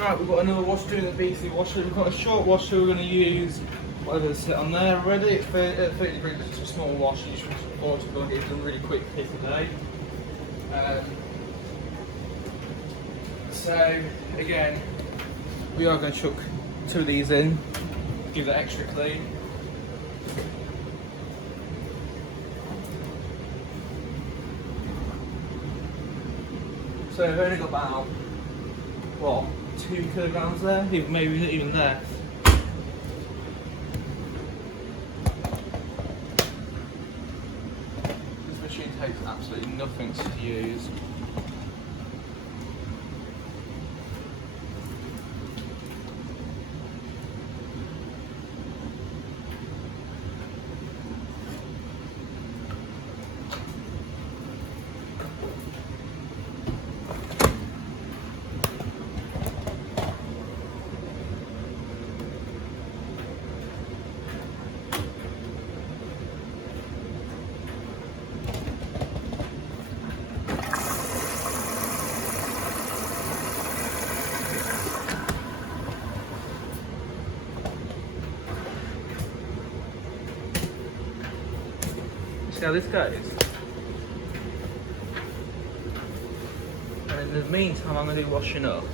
Right, we've got another washer doing the BC washer. We've got a short washer we're going to use, whatever's set on there already. At 30 degrees, it's a small washer. You should afford to go and get it done really quickly today. So, again, we are going to chuck 2 of these in, give that extra clean. So we've only got about, what, 2 kilograms there? Maybe not even there. This machine takes absolutely nothing to use. See how this goes. And in the meantime, I'm going to be washing up.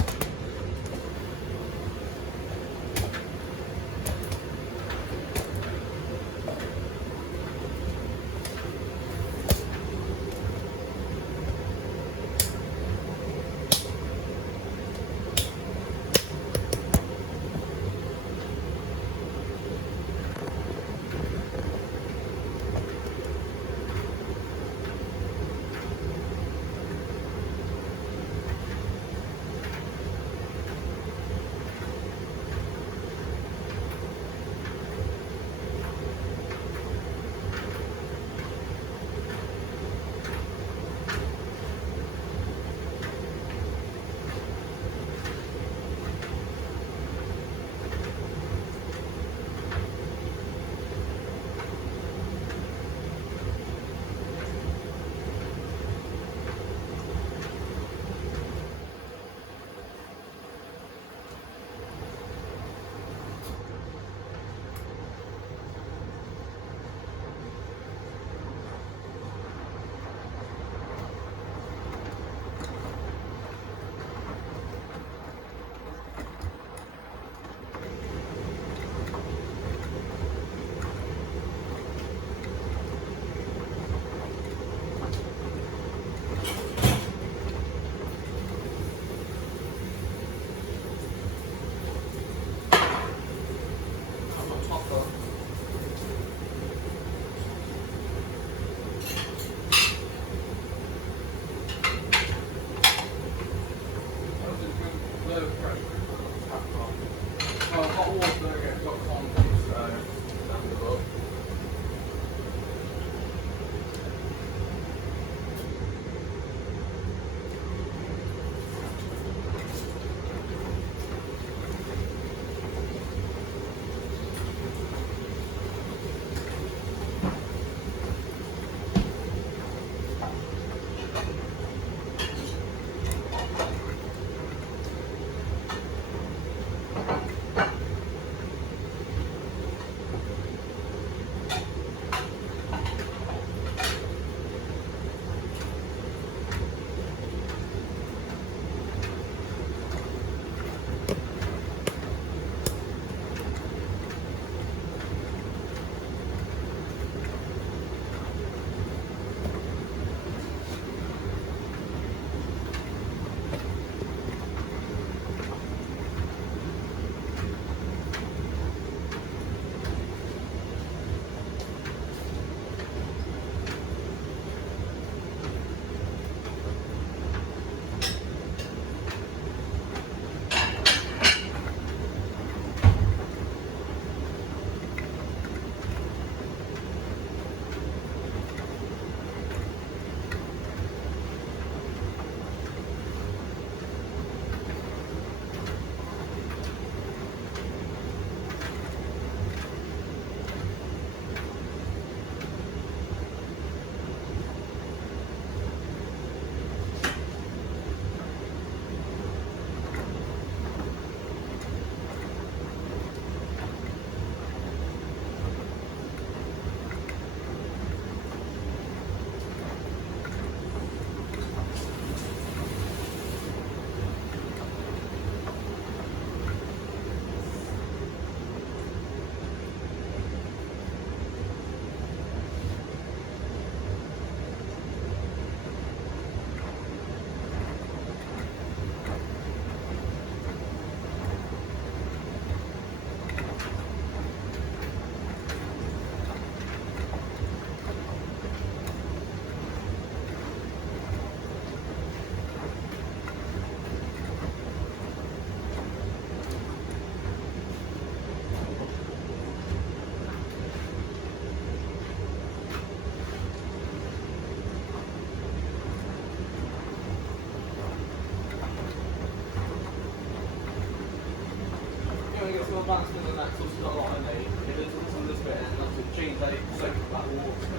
got some advanced than that, because it's got a lot in it. It is a little bit, and that's what jeans, they soak up that water.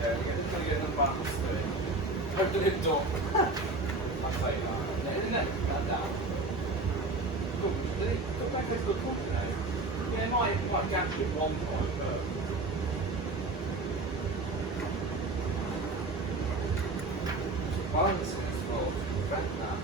Yeah, we're going to get an advanced thing. Hopefully it's done. I'll say that. Isn't it? That down. Cool. Did it look like it's good talk today? Yeah, it might gap you at one point, but... Balance in this floor. Prevent that.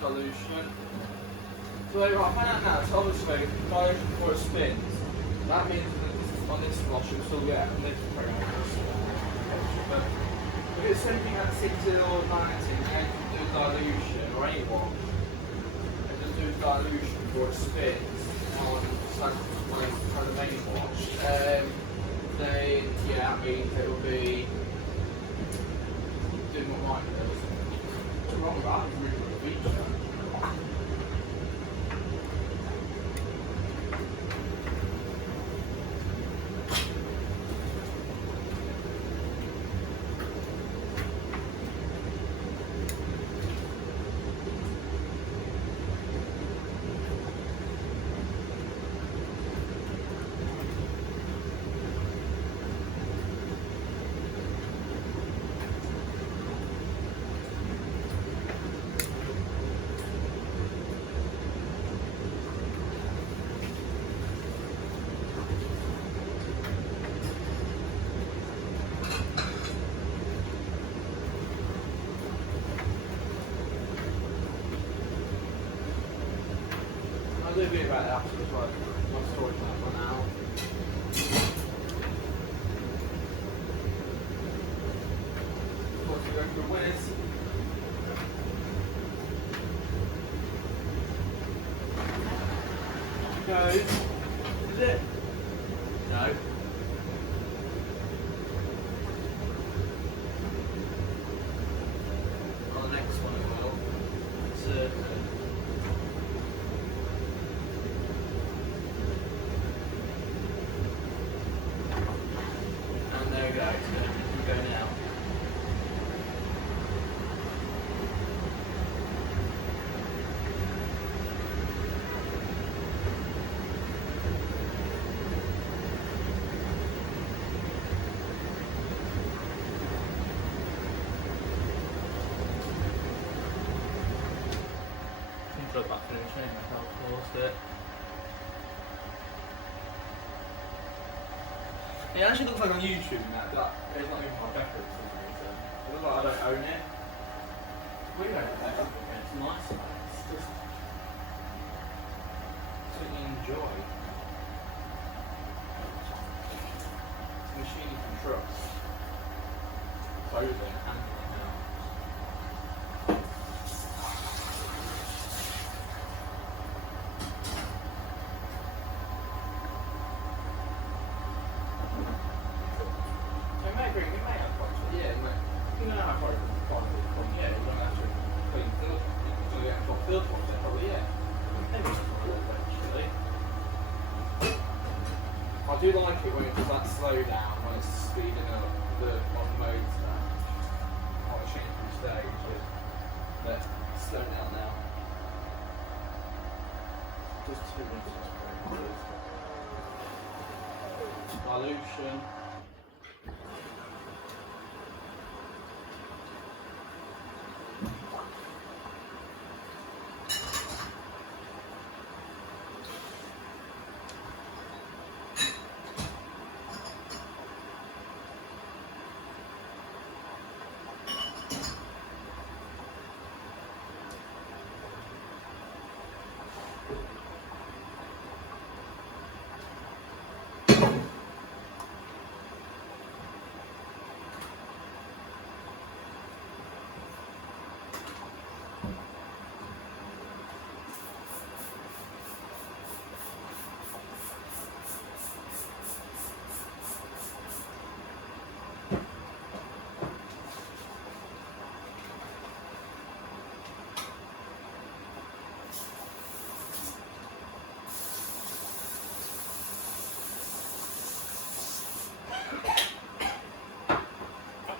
Dilution. So right, find out now, so obviously dilution before it spins. That means that on this wash you'll still get a lift program. But if it's anything at 60 or 90, and you do dilution or any wash, and just do dilution before it spins on the main wash, then yeah, that means it will be doing what mine does. What's wrong with that? It's really good feature. A little bit about that after my storage lamp on now. Of course, we're going for winners. Goes. Is it? No. On the next one it will. Certain. Look back finishing myself close it. It actually looks like on YouTube now, but it's not even my record for some reason. It looks like I don't own it. We don't own it. It's nice. It's just something you enjoy. It's a machine you can trust. Clothing and handling now. do like it when it does that slow down when it's speeding up the on modes now. I want to change from stage, but slow down now. Just 2 minutes. Dilution.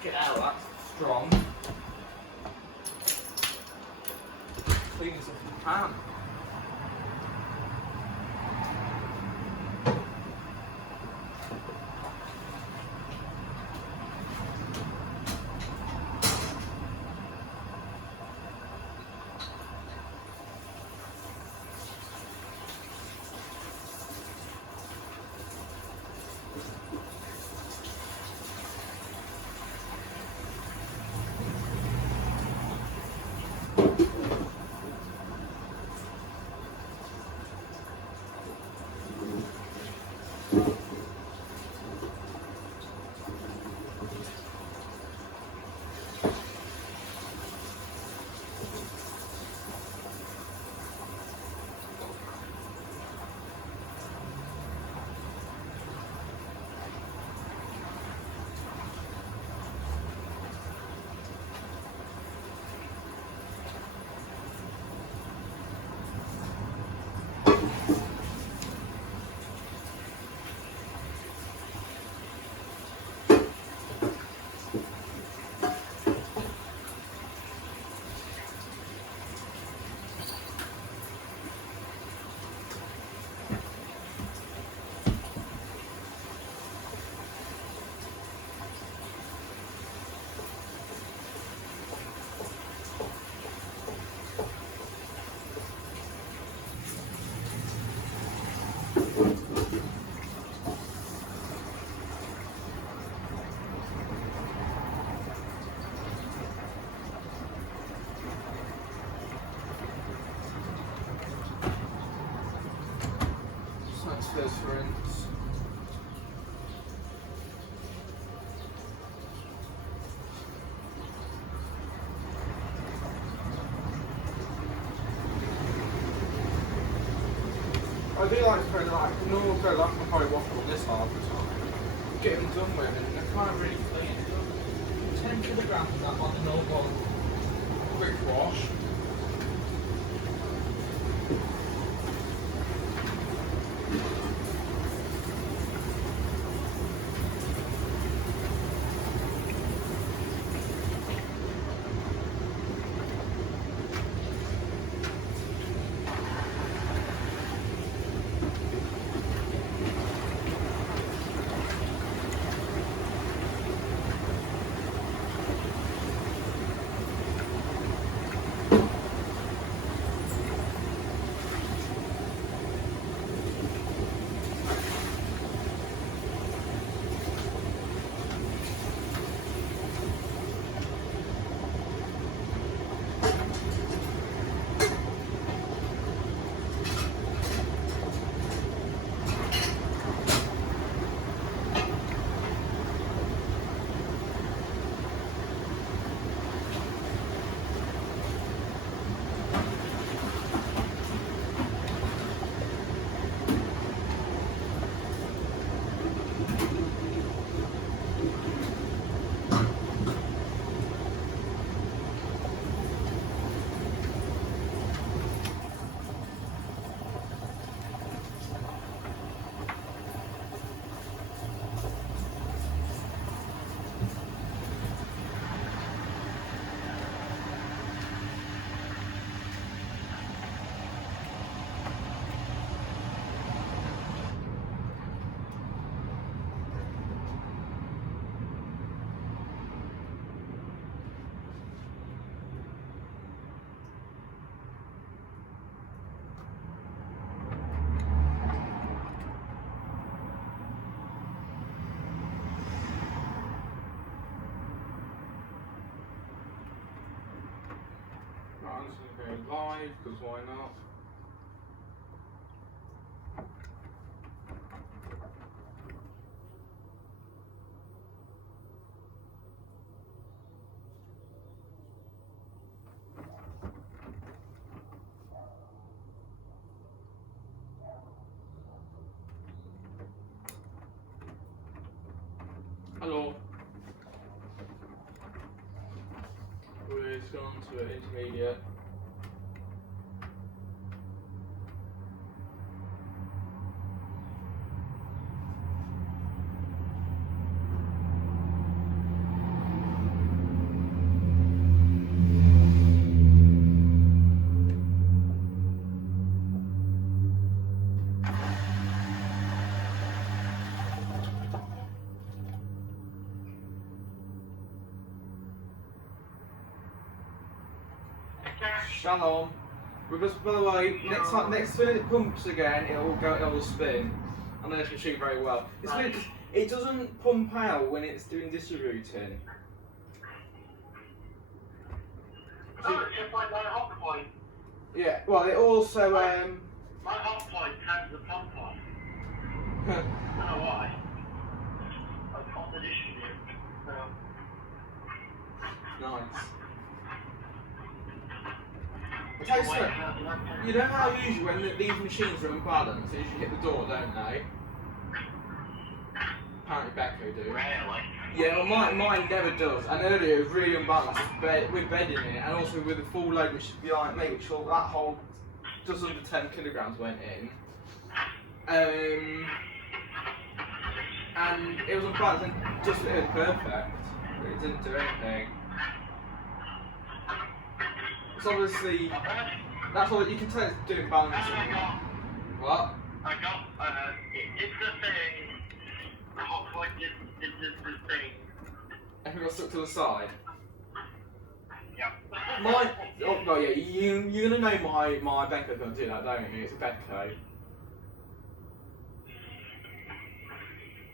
Get out, that's strong. Clean as if you can. This rinse. I do like to go like normal go like I probably wash all this half the time. Get them done with and they're kind of really clean. 10 kilograms of that on the normal quick wash. live, because why not? Hello. We're going to intermediate. Shalom. Because, by the way, next time it pumps again, it'll spin. I know this machine very well. It's weird, it doesn't pump out when it's doing distributing. Oh, it's just like my hot point. Yeah, well, it also My hot point turns the pump on. I don't know why. I've got the issue. Nice. I'll tell you something. You know how usually when these machines are unbalanced, they usually hit the door, don't they? Apparently Becco do. Really? Yeah, well mine never does. And earlier it was really unbalanced with bed in it, and also with the full load which is behind me, which all that whole just under 10 kilograms went in. And it was unbalanced and just it was perfect. But it didn't do anything. It's obviously that's all you can tell it's doing balancing. What? I got it's the thing. The hot point is the thing. Everything got stuck to the side. Yeah. Oh yeah, you're gonna know my Becco gonna do that, don't you? It's a Becco.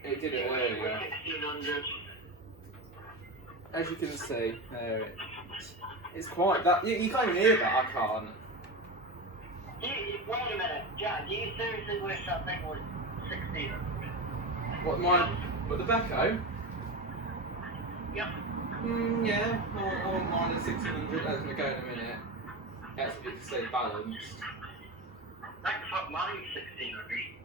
It did it earlier. 1600. As you can see, there it's quite that you can't even hear that. I can't. Wait a minute, Jack. Do you seriously wish that thing was 1600? What the Becco? Yep. Yeah, I want mine at 1600. That's gonna go in a minute. That's if it stays balanced. That's what mine's 1600.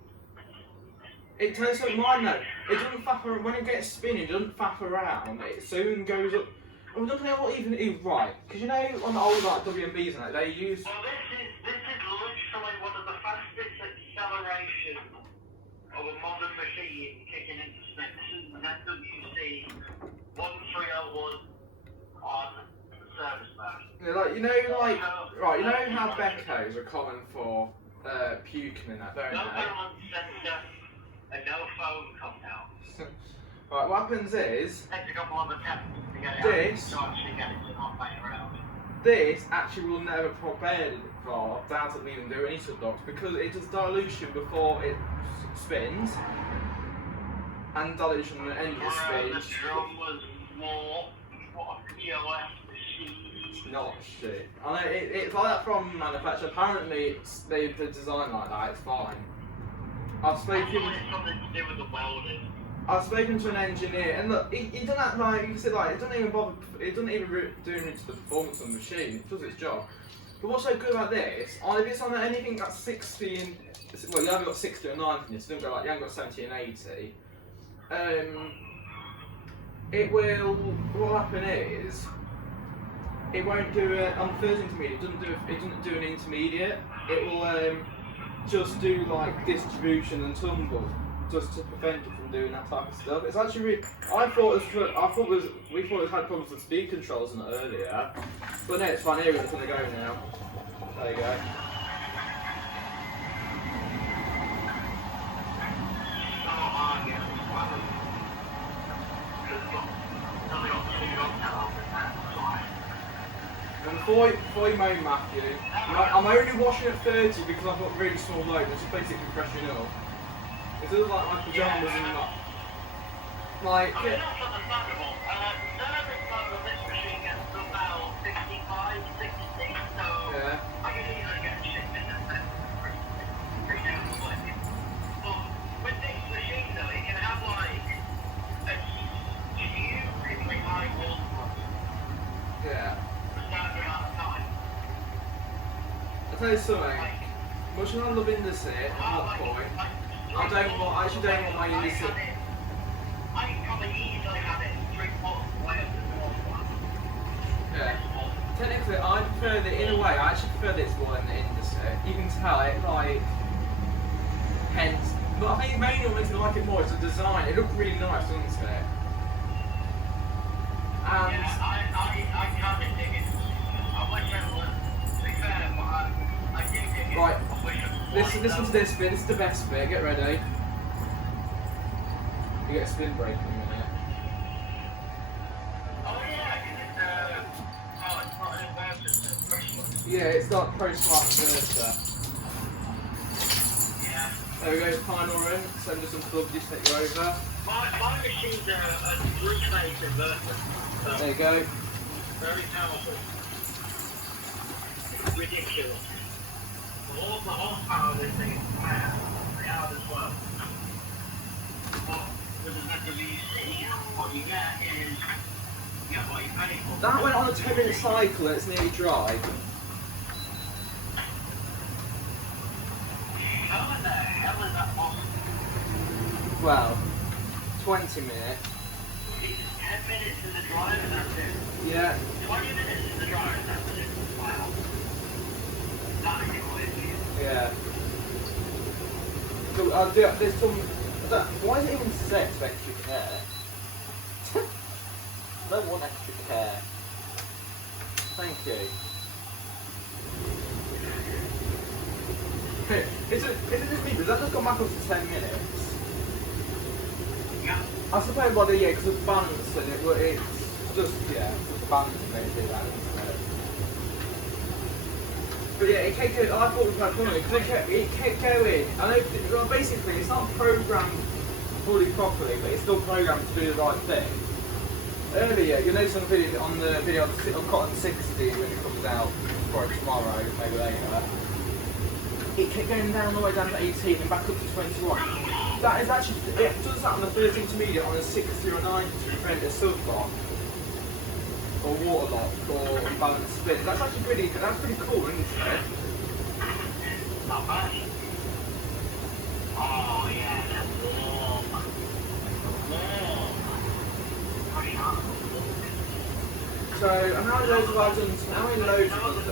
It turns out mine though. It doesn't faff around when it gets spinning. It doesn't faff around. It soon goes up. I'm looking at what even is right, because you know on the old like WMBs and that they use. Well, this is literally one of the fastest acceleration of a modern machine kicking into Smithson's FWC 1301 on service mode. Yeah, like you know how Beccos are common for puking and that, don't No they? balance sensor and no foam come down. Right, what happens is It takes a couple of attempts to get it This- out, to actually get it to not play around. this actually will never prepare for down to even do any sublocks because it does dilution before it spins, and dilution when the engine The spins. drum was more what a POS machine. Not shit. I know it's like that from manufacturer. Apparently, they're designed like that. It's fine. I've spoken. It's something to do with the welding. I've spoken to an engineer, and look, he doesn't act like you can say like it doesn't even bother. It doesn't even do into the performance of the machine. It does its job. But what's so good about this? If it's on anything that's 60 and well, you haven't got 60 or 90 in it, so you haven't got 70 and 80. It will. What will happen is it won't do it on the first intermediate. It doesn't do an intermediate. It will just do like distribution and tumble, just to prevent it from doing that type of stuff. It's actually really, we thought it had problems with speed controls and earlier, but no, it's fine. Here it's gonna go now. There you go. So hard, yeah. Only got 2 on now, And before you moan, Matthew, I'm only washing at 30 because I've got really small load. It's just basically freshening up. It feels like my pajamas and like. I mean, that's understandable. Service mode of this machine gets to about 65, 60, so Yeah. I I'll tell you something. Much as I love Indesit at what point, I actually don't want my Indesit. I can probably easily have it 3/4 way up the north one. Yeah. Technically, I prefer the, in a way, I actually prefer this more than the Indesit. You can tell it, like, hence. But I think mainly what makes me like it more is the design. It looks really nice, doesn't it? And Yeah, I kind of dig it. I wish I would, to be fair, but I do dig it. Right. I wish I would. listen to this bit. This is the best bit. Get ready. You get a spin break in a minute. Oh yeah, it's not an inverter, it's a push one. Yeah, it's got Pro Smart Inverter. Yeah. There we go, final run. Send us some plug, just take you over. My machine's a three-phase inverter. So There you go. very powerful. It's ridiculous. All the horsepower of this thing is mad. They are as well. But with an FWC, what you get is you get what you pay for. That went on a 10-minute cycle. It's nearly dry. How in the hell is that possible? Well, 20 minutes. It's 10 minutes in the drive and that's it. Yeah. 20 minutes in the drive and that's it. Wow. That is crazy. Yeah. So, there's some. Why is it even set to extra care? I don't want extra care. Thank you. Is it just me? Does that just go back up to 10 minutes? Yeah. I suppose, well, yeah, because of balance and it's just, yeah, with the balance and they do that, isn't it? But yeah, it kept going, I thought it was quite funny, because it kept going. I know, well, basically, it's not programmed fully properly, but it's still programmed to do the right thing. Earlier, you'll notice on the video of Cotton 60 when it comes out, probably tomorrow, maybe later, it kept going down all the way down to 18 and back up to 21. That is actually, it does that on the first intermediate on a 60 or 90 to prevent a sublock or waterlock or unbalanced spin. That's actually pretty cool, isn't it? Not bad. Oh yeah, that's warm. Warm. Pretty hot. So, and how many loads have I done? How many loads have I done?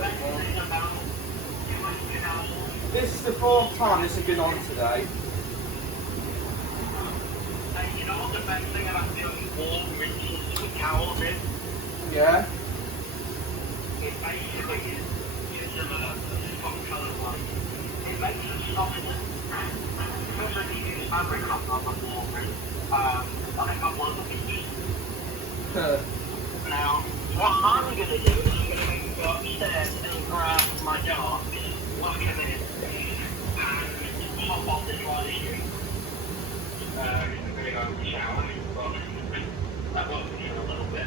This is the 4th time this has been on today. And you know what the best thing about doing warm rinses with towels is? Yeah? It basically uses a spot colour one. It makes them soften. Because if you use fabric on the warm rinse, I think I've one of the pictures. Now, what I'm going to do is I'm going to go upstairs and grab my dart, work a minute, and hop off this live stream. I'm going to go and shower, but that won't be in a little bit.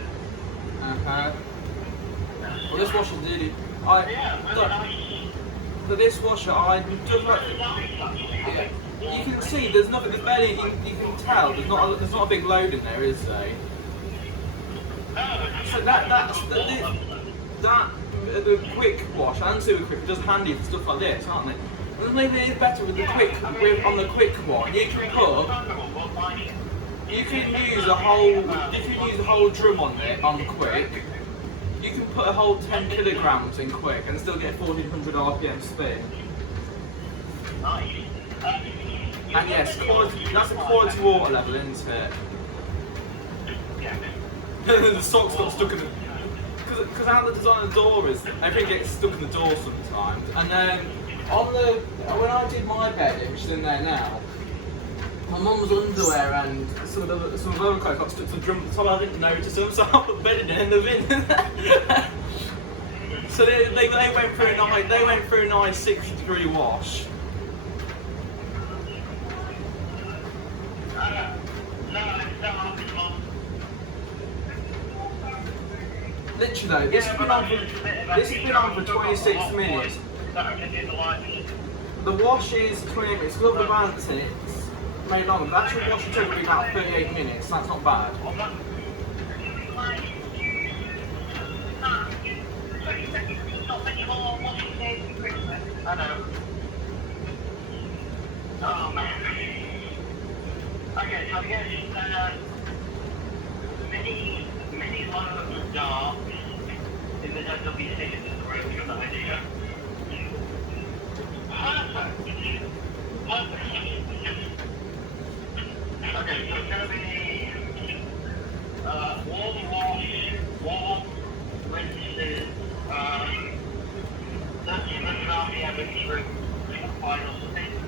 Well, this washer really. The dishwasher, yeah. You can see there's nothing. There's barely. You can tell there's not a big load in there, is there? So the quick wash and super quick are just handy for stuff like this, aren't they? And maybe it's better with the quick on the quick one. You can use a whole drum on it on quick. You can put a whole 10 kilograms in quick and still get 1400 RPM spin. And yes, that's a quality water level, isn't it? The socks got stuck in the... Because how the design of the door is, everything gets stuck in the door sometimes. And then, when I did my bedding, which is in there now, my mum's underwear and some of the other clothes got stuck to the drum at the top. I didn't notice them, so I put the bedding in the bin. So they went through a nice 60-degree wash. Literally, this has been on for 26 minutes. The wash is 20 minutes. Because of the balance in it, it's made longer. The actual wash took me about 38 minutes. That's not bad. I know. Oh man. Okay, so yes, mini loads of darts in the ZWC is a really good idea. Perfect. Okay, so it's gonna be warm rinses, 1300 RPM in through final spins,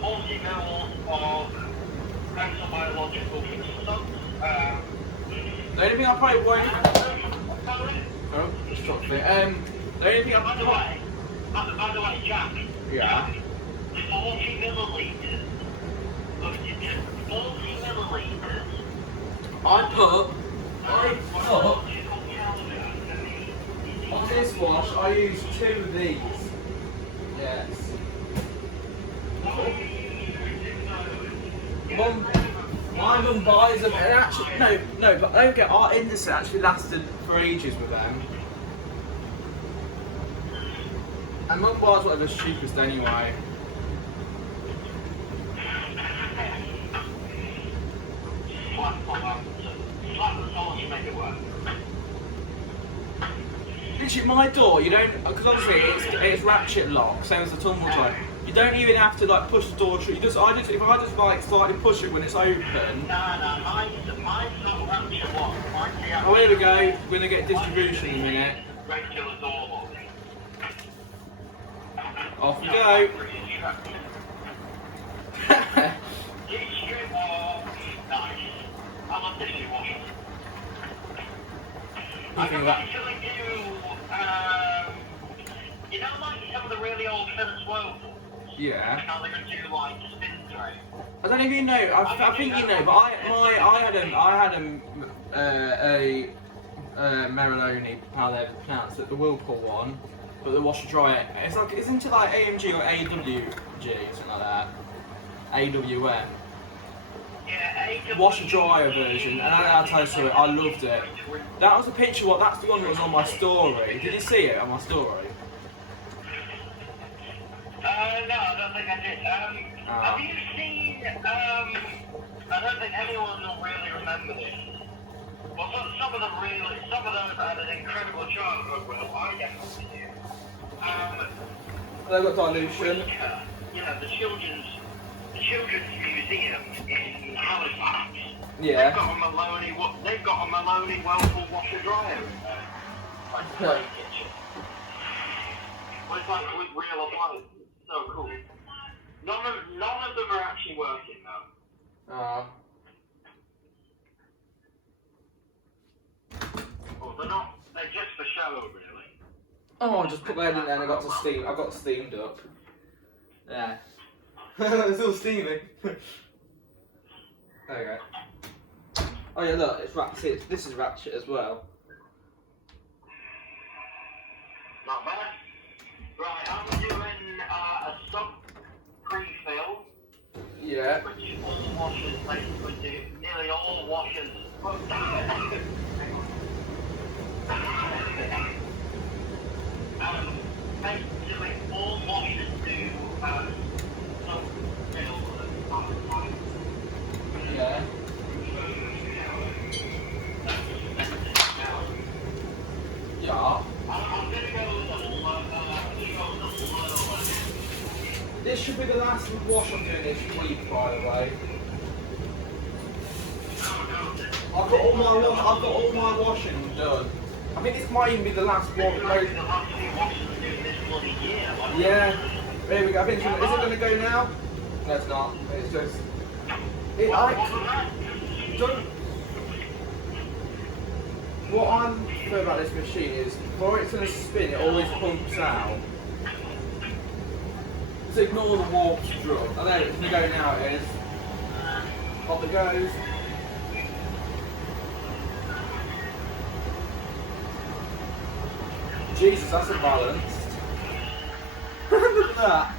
40 mils of exobiological subs. The only thing I probably won't. Oh, just dropped it. The only thing I. By the way, Jack. Yeah. 40 milliliters. 40 milliliters. I put on this wash. I use 2 of these. Yes. My mum buys them, and actually, no, but don't get our Indus actually lasted for ages with them. And mum buys whatever's cheapest anyway. Literally, my door, you don't, because obviously it's ratchet lock, same as the tumble dryer. You don't even have to like push the door through. If I just like slightly push it when it's open. No, mine's not ratchet lock. Oh, here we go. We're gonna get distribution in a minute. Regular door lock. Off we go. Nice. I love this dishwasher. I can actually do, you know, like some of the really old Philips whirlpools? Yeah. How they could do like spin tray. I don't know if you know. I think you know, but I had a Mariloni, how they pronounce it, the Whirlpool one, but the washer dryer. It's like, isn't it like AMG or AWG, something like that? AWM. Yeah, Washer dryer version, and I'll tell you something, I loved it. That was a picture. That's the one that was on my story. Did you see it on my story? No, I don't think I did. Have you seen, I don't think anyone will really remember this. Well, some of those had an incredible childhood, well, I definitely do. They've got dilution. You know, the Children's Museum in Halifax. Yeah. They've got a Maloney Whirlpool washer dryer in there. Like the play kitchen. Well, it's like with real appliances. So cool. None of them are actually working though. Well, they're not. They're just for show, really. Oh, I just put that in there and I got steamed up. Yeah. It's all steamy. There we go. Oh yeah, look, it's ratchet. This is ratchet as well. Not bad. Right, I'm doing a sub pre-fill. Yeah. Which all washers basically do. Nearly all washers. Basically, all washers do sub fill. Yeah. Yeah. I'm gonna go with This should be the last wash I'm doing this week, by the way. I've got all my washing done. I think this might even be the last one. Yeah. There we go. I think is it going to go now? No, it's not. It's just. What I'm feel about this machine is, before it's going to spin, it always pumps out. So ignore the warped drum. I know it's going to go now. It is. Off it goes. Jesus, that's imbalanced. Look at that.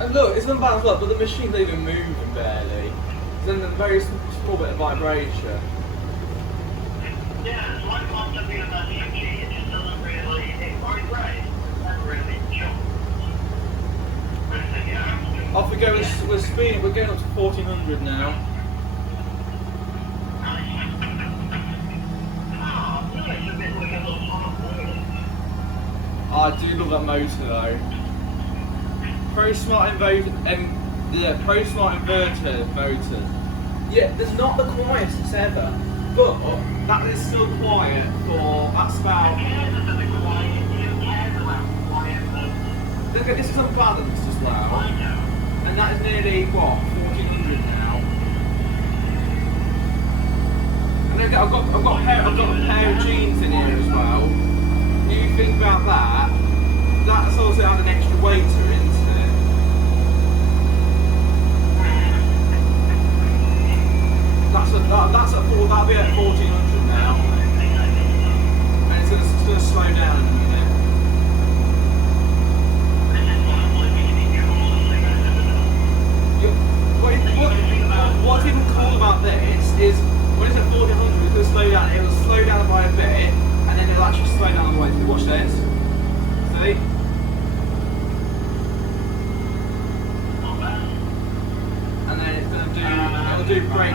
And look, it's unbalanced up, but the machine's not even moving barely. There's a very small bit of vibration. Yeah, it's like something being that tricky, it just doesn't really, it vibrates, it doesn't really jump. Off we go, we're speeding, we're getting up to 1400 now. I do love that motor though. ProSmart inverter motor. Yeah, there's not the quietest ever, but that is still quiet for, that's about... Look at this, is unbalanced as well. And that is nearly, what, 1400 now. And then I've got a pair of jeans in here as well. You think about that, that's also had an extra weight to it, isn't it? That'll be at 1400 now. And it's going to slow down in a minute. What's even cool about this is when it's at 1400, it's going to slow down. It'll slow down by a bit, and then it'll actually slow down the way. So watch this. See? And then it's going to do brake.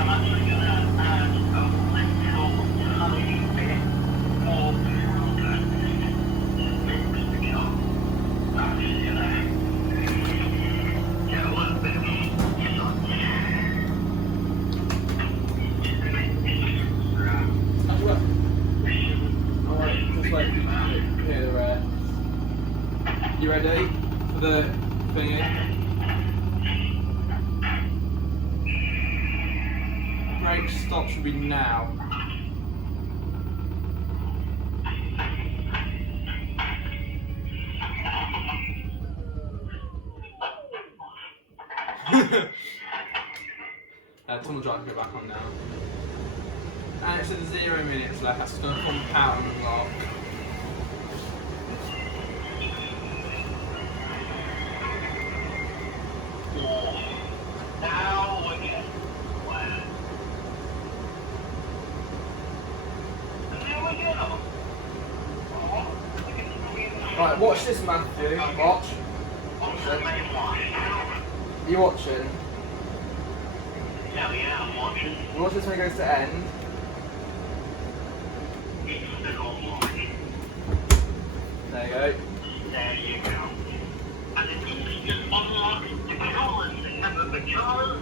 You ready for the thingy? Brake stop should be now. Tunnel drive go back on now. And it's at 0 minutes left, that's going to come power and unlock. Right, watch this, Matthew. Watch. Are you watching? Yeah, I'm watching. Watch this when it goes to end. There you go. There you go. And it's just unlocked the colours. Remember the colours?